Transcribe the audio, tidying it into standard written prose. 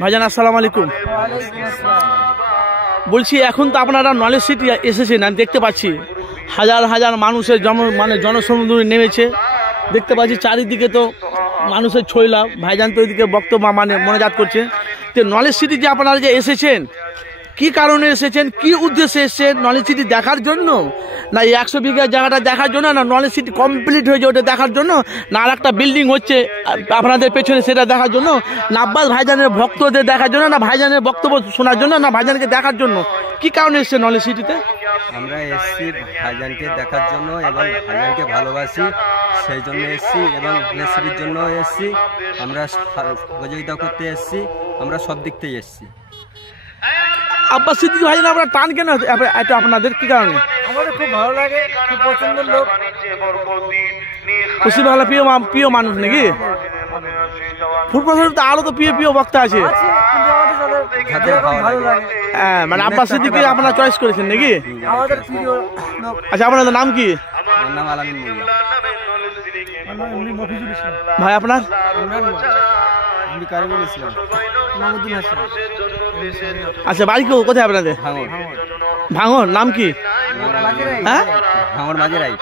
ভাইজান আসসালামু আলাইকুম। বলছি এখন তো আপনারা নলেজ সিটি এসেছেন, আমি দেখতে পাচ্ছি হাজার হাজার মানুষের জনসমুদ্র নেমেছে। দেখতে পাচ্ছি চারিদিকে তো মানুষের ছইলা। ভাইজান তো ওইদিকে বক্তব্য মনোজাত করছে। তো নলেজ সিটি যে আপনারা যে এসেছেন, কি কারণে এসেছেন, কি উদ্দেশ্যে এসেছেন? নলেজ সিটি দেখার জন্য, না 100 বিঘা জায়গাটা দেখার জন্য, না নলেজ সিটি কমপ্লিট হয়েছে ওটা দেখার জন্য, না আর একটা বিল্ডিং হচ্ছে আপনাদের পেছনে সেটা দেখার জন্য, না আব্বাস ভাইজানের ভক্তদের দেখার জন্য, না ভাইজানের বক্তব্য শোনার জন্য, না ভাইজানকে দেখার জন্য? কি কারণে এসেছেন নলেজ সিটিতে? আমরা এসছি ভাইজানকে দেখার জন্য এবং ভাইজানকে ভালোবাসি সেই জন্য এসছি, এবং নলেজ সিটির জন্য এসছি। আমরা সহযোগিতা করতে এসছি, আমরা সব দিক থেকে এসছি। আব্বাস সিদ্দিকী ভাইজান আপনার টান কেন এটা আপনাদের কি কারণে? আমাদের খুব ভালো লাগে, খুব পছন্দের লোক, খুশি ভালো প্রিয় মানুষ নাকি? ফুটবল তো আরো তো প্রিয় বক্তা আছে, হ্যাঁ, মানে আব্বাস সিদ্দিকী আপনারা চয়েস করেছেন নাকি? আমাদের প্রিয় লোক। আচ্ছা, আপনাদের নাম কি? আমার নাম আলামিন মোল্লা। ভাই আপনার? আচ্ছা, বাড়ি কোথায় আপনাদের? ভাঙর। ভাঙর। নাম কি? ভাঙর মাঝেরাই।